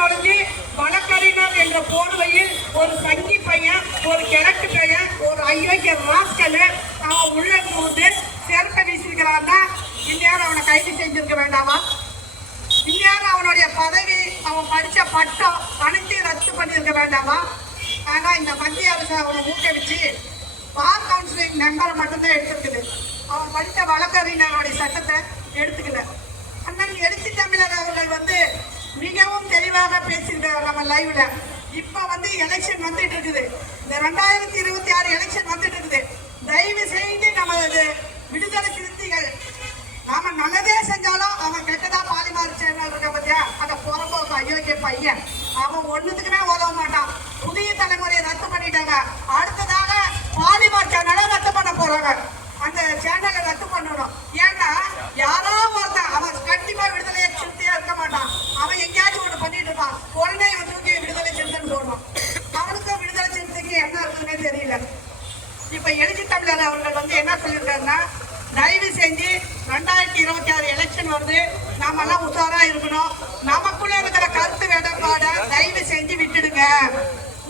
நுழைஞ்சி வழக்கறிஞர் என்ற போர்வையில் ஒரு சங்கி பையன், ஒரு கிழக்கு பையன், ஒரு அயோக்கிய ராஸ்கல் அவன் உள்ள போது செருப்பை வீசிருக்கிறான்னா இந்நேரம் அவனை கைது செஞ்சிருக்க வேண்டாமா? இந்நேரம் அவனுடைய பதவி, அவன் படித்த பட்டம் அனைத்தையும் ரத்து பண்ணியிருக்க வேண்டாமா? ஆனால் இந்த மத்திய அரசு அவனை ஊக்குவிச்சு பார் கவுன்சிலிங் மெம்பரை மட்டும்தான் எடுத்துருக்குது. அவன் படித்த வழக்கறிஞருடைய சட்டத்தை எடுத்துக்கல. அண்ணன் எழுச்சி தமிழர் அவர்கள் மிகவும் தெளிவாக பேசியிருக்காரு நம்ம லைவ்ல. இப்ப எலெக்ஷன் வந்துட்டு இருக்குது. இந்த 2026 எலெக்ஷன் வந்துட்டு இருக்குது. தயவு செய்து நம்ம விடுதலை சிறுத்தைகள் நாம நல்லதே செஞ்சாலும் அவன் கெட்டதா பாலிமார் சேனல் இருக்க பத்தியா, அந்த புறம்போக்கு அயோக்கிய பையன் அவன் ஒண்ணுத்துக்குமே உதவ மாட்டான். புதிய தலைமுறையை ரத்து பண்ணிட்டாங்க. அடுத்ததாக பாலிமார் சேனலை ரத்து பண்ண போறாங்க. அந்த சேனலை ரத்து பண்ணணும். ஏன்னா யாரோ ஒருத்தன் அவன் கண்டிப்பா விடுதலை சிறுத்தையா இருக்க மாட்டான். அவன் எங்கேயாச்சும் ஒன்று பண்ணிட்டு இருப்பான். உடனே இவன் தூக்கி விடுதலை சிறுத்தைன்னு சொல்லணும். அவனுக்கும் விடுதலை சிறுத்தைக்கு என்ன இருக்குதுன்னே தெரியல. இப்ப எழுச்சி தமிழர் அவர்கள் என்ன சொல்லியிருக்காருன்னா, தயவு செஞ்சு 2026 எலெக்ஷன் வருது, நாம எல்லாம் உஷாரா இருக்கணும். நமக்குள்ள இருக்கிற கருத்து வேறுபாடை தயவு செஞ்சு விட்டுடுங்க.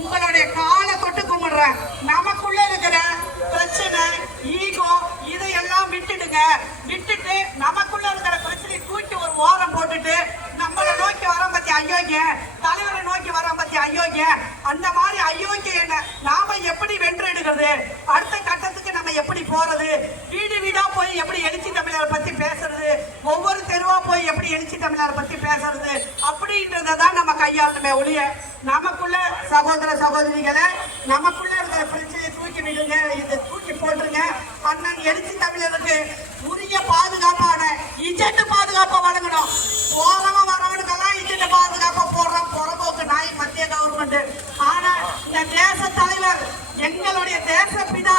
உங்களுடைய காலை தொட்டு கும்பிடுறேன். நமக்குள்ள இருக்கிற பிரச்சனை, ஈகோ இதையெல்லாம் விட்டுடுங்க. விட்டுட்டு நமக்குள்ள இருக்கிற பிரச்சனை தூக்கி ஒரு ஓரம் போட்டுட்டு நம்மளை நோக்கி வர பத்தி அயோக்கிய, தலைவரை நோக்கி வர பத்தி அயோக்கிய, அந்த மாதிரி அயோக்கிய நாம எப்படி வென்றெடுக்கிறது, அடுத்த கட்டத்துக்கு நம்ம எப்படி போறது, வீடு வீடா போய் எப்படி எழுச்சி தமிழரை பத்தி பேசுறது, ஒவ்வொரு தெருவா போய் எப்படி எழுச்சி தமிழரை பத்தி பேசுறது அப்படின்றதான் நம்ம கையாளணுமே ஒழிய, நமக்குள்ள சகோதர சகோதரிகளை நமக்குள்ள இருக்கிற பிரச்சனையை தூக்கி விடுங்க, இதை தூக்கி போட்டுருங்க. அண்ணன் எழுச்சி தமிழருக்கு உரிய பாதுகாப்பான இஜெட் பாதுகாப்பை வழங்கணும். ஓரமா வரவனுக்கெல்லாம் இஜெட் பாதுகாப்பை போடுறோம் புறம்போக்கு நாய் மத்திய கவர்மெண்ட். ஆனா இந்த தேச தலைவர், எங்களுடைய தேசப்பிதா,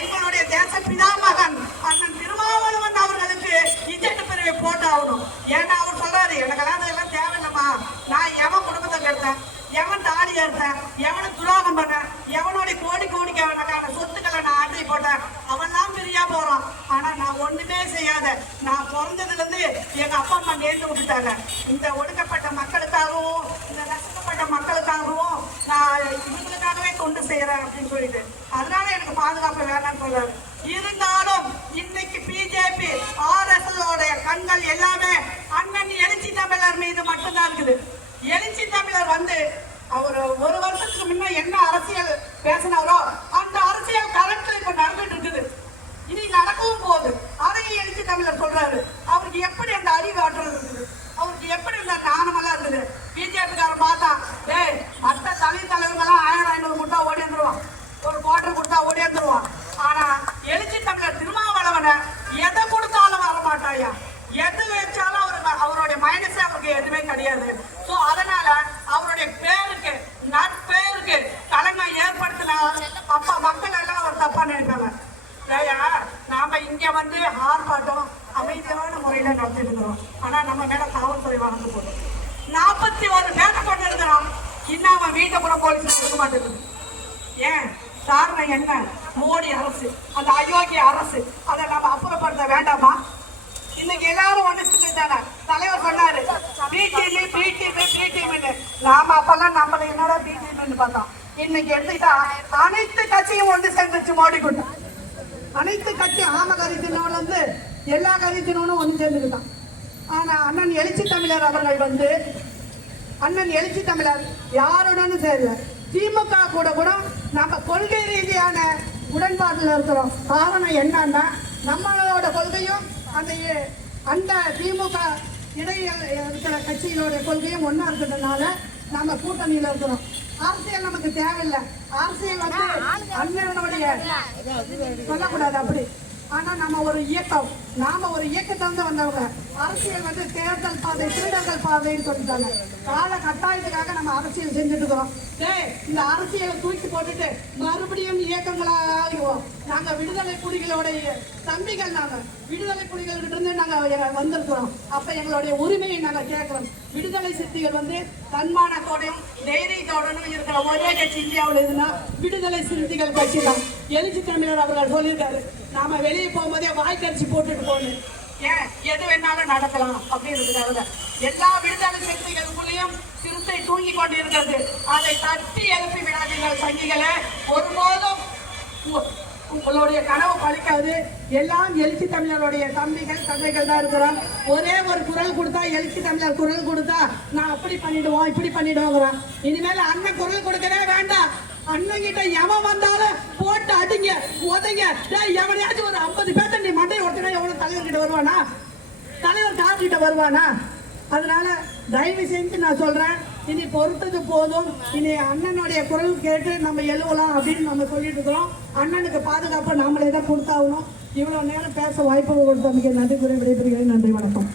எங்களுடைய தேசப்பிதா மகன் அண்ணன் திருமாவளவன் அவர்களுக்கு இஜெட் பிரிவை போட்டு ஆகணும். ஏன்னா அவர் சொல்றாரு, எனக்கெல்லாம் இதெல்லாம் தேவையில்லம்மா, நான் எவன் குடும்பத்தை கேட்டேன், எவன் தாடி எடுத்தேன், எவனை துரோகம் பண்ணேன், எவனுடைய கோடிக்கான சொத்துக்களை நான் ஆட்டி போட்டேன், அவன் தான் பிரியா போறான். ஆனா நான் ஒண்ணுமே செய்யாத, நான் பிறந்ததுல இருந்து எங்க அப்பா அம்மா நேர்ந்து விட்டுட்டாங்க. இந்த ஒடுக்கப்பட்ட மக்களுக்காகவும் இந்த நசுக்கப்பட்ட மக்களுக்காகவும் நான் இவங்களுக்காகவே தொண்டு செய்யறேன் அப்படின்னு சொல்லிட்டு, அதனால எனக்கு பாதுகாப்பு வேணாம்னு சொல்றாரு. இருந்தாலும் இன்னைக்கு பிஜேபி RSS கண்கள் எல்லாமே அண்ணன் எழுச்சி தமிழர் மீது மட்டும்தான் இருக்குது. எழுச்சி தமிழர் அவர் ஒரு வருஷத்துக்கு முன்ன என்ன அரசியல் பேசினாரோ அந்த அரசியல் கரெக்ட் இப்ப நடந்துட்டு இருக்குது. இனி நடக்கவும் போகுது. அதையும் எழுச்சி தமிழர் சொல்றாரு. அவருக்கு எப்படி அந்த அறிவு ஆற்றல் இருக்குது, அவருக்கு எப்படி இந்த ஞானமெல்லாம் இருக்குது. பிஜேபி காரன் பார்த்தா, டேய் மற்ற தலைவர்கள்லாம் 1000-500 கொடுத்தா ஓடி வந்துருவான், ஒரு குவார்டர் கொடுத்தா ஓடி வந்துருவான். ஆனா எழுச்சி தமிழர் திருமாவளவனை எதை கொடுத்தாலும் வரமாட்டாயா, எது வச்சாலும் அவருடைய மைனஸே அவருக்கு எதுவுமே கிடையாது. ஸோ அதனால அவருடைய பேருக்கு நட்பேருக்கு களங்கம் ஏற்படுத்தினால் அப்ப மக்கள் எல்லாம் அவர் தப்பா நினைப்பாங்க. நாம இங்க ஆர்ப்பாட்டம் அமைதியான முறையில நடத்திட்டு இருக்கிறோம். ஆனா நம்ம மேல காவல்துறை வளர்ந்து போதும் 41 பேர் கொண்டு இருக்கிறோம். இன்னும் அவன் வீட்டை கூட போலீஸ் இருக்க மாட்டேங்குது. ஏன் காரணம் என்ன? மோடி அரசு, அந்த அயோக்கிய அரசு. அதை நம்ம அப்புறப்படுத்த வேண்டாமா? இன்னைக்கு எல்லாரும் ஒன்று செஞ்சாங்க. தலைவர் சொன்னாரு பிடிஎம். நாம அப்பெல்லாம் நம்மள என்னடா பிடிஎம் பார்த்தோம். இன்னைக்கு எடுத்துக்கிட்டா அனைத்து கட்சியும் ஒன்று சேர்ந்துச்சு மோடி கூட்டம். அனைத்து கட்சி ஆம கருத்தினோடு எல்லா கருத்தினோடும் ஒன்று சேர்ந்துக்கிட்டான். ஆனா அண்ணன் எழுச்சி தமிழர் அவர்கள் அண்ணன் எழுச்சி தமிழர் யாருடனும் சேரல. திமுக கூட நம்ம கொள்கை ரீதியான உடன்பாட்டில் இருக்கிறோம். காரணம் என்னன்னா, நம்மளோட கொள்கையும் அந்த திமுக இடையே இருக்கிற கட்சிகளோட கொள்கையும் ஒன்னா இருக்கிறதுனால நம்ம கூட்டணியில இருக்கிறோம். அரசியல் நமக்கு தேவையில்லை. அரசியல் அண்ணனுடைய சொல்லக்கூடாது அப்படி. ஆனா நம்ம ஒரு இயக்கம், நாம ஒரு இயக்கத்தை வந்தவங்க. அரசியல் தேர்தல் பாதை, திருடர்கள் பாதைன்னு சொல்லிட்டாங்க. கால கட்டாயத்துக்காக நம்ம அரசியல் செஞ்சுட்டு இருக்கிறோம். இந்த அரசியலை தூக்கி போட்டுட்டு மறுபடியும் இயக்கங்களாகுவோம். நாங்க விடுதலை புலிகளுடைய தம்பிகள், நாங்க விடுதலை புலிகள்கிட்ட இருந்து நாங்க வந்திருக்கிறோம். அப்ப எங்களுடைய உரிமையை நாங்க கேட்கிறோம். விடுதலை சிறுத்தைகள் தன்மானத்தோடையும் தைரியத்தோடனும் இருக்கிற ஒரே கட்சி இந்தியாவில் எதுனா விடுதலை சிறுத்தைகள் கட்சி தான். எழுச்சி தமிழர் அவர்கள் சொல்லியிருக்காரு, நாம வெளியே போகும்போதே வாய்க்கரிசி போட்டுட்டு போகணும். எது வேணாலும் நடக்கலாம் அப்படின்னு எல்லா விடுதலை சிறுத்தைகளுக்குள்ளேயும் சிறுத்தை தூய் இருக்கிறது. அதை தட்டி எழுப்பி விடாதீர்கள் சங்கிகளே. ஒருபோதும் உங்களுடைய கனவு பலிக்காது. எல்லாம் எழுச்சி தமிழருடைய தம்பிகள் தங்கைகள் தான் இருக்கிறோம். ஒரே ஒரு குரல் கொடுத்தா, எழுச்சி தமிழர் குரல் கொடுத்தா நான் அப்படி பண்ணிடுவோம் இப்படி பண்ணிடுவோங்கிறான். இனிமேல் அண்ணன் குரல் கொடுக்கவே வேண்டாம். அண்ணன் கிட்ட எவன் வந்தாலும் போட்டு அடிங்க உதைங்க. எவனையாச்சும் ஒரு 50 பேர்த்த நீ மண்டையை ஒட்டினா எவ்வளவு தலைவர்கிட்ட வருவானா? தலைவர் கார்கிட்ட வருவானா? அதனால தயவு செஞ்சு நான் சொல்றேன், இனி பொறுத்தது போதும். இனி அண்ணனுடைய குரல் கேட்டு நம்ம எழுவலாம் அப்படின்னு நம்ம சொல்லிட்டு இருக்கிறோம். அண்ணனுக்கு பாதுகாப்பு நாமளே தான் கொடுத்தாகணும். இவ்வளவு நேரம் பேச வாய்ப்பு கொடுத்தமைக்கு நன்றி கூறி விடைபெறுகிறேன். நன்றி, வணக்கம்.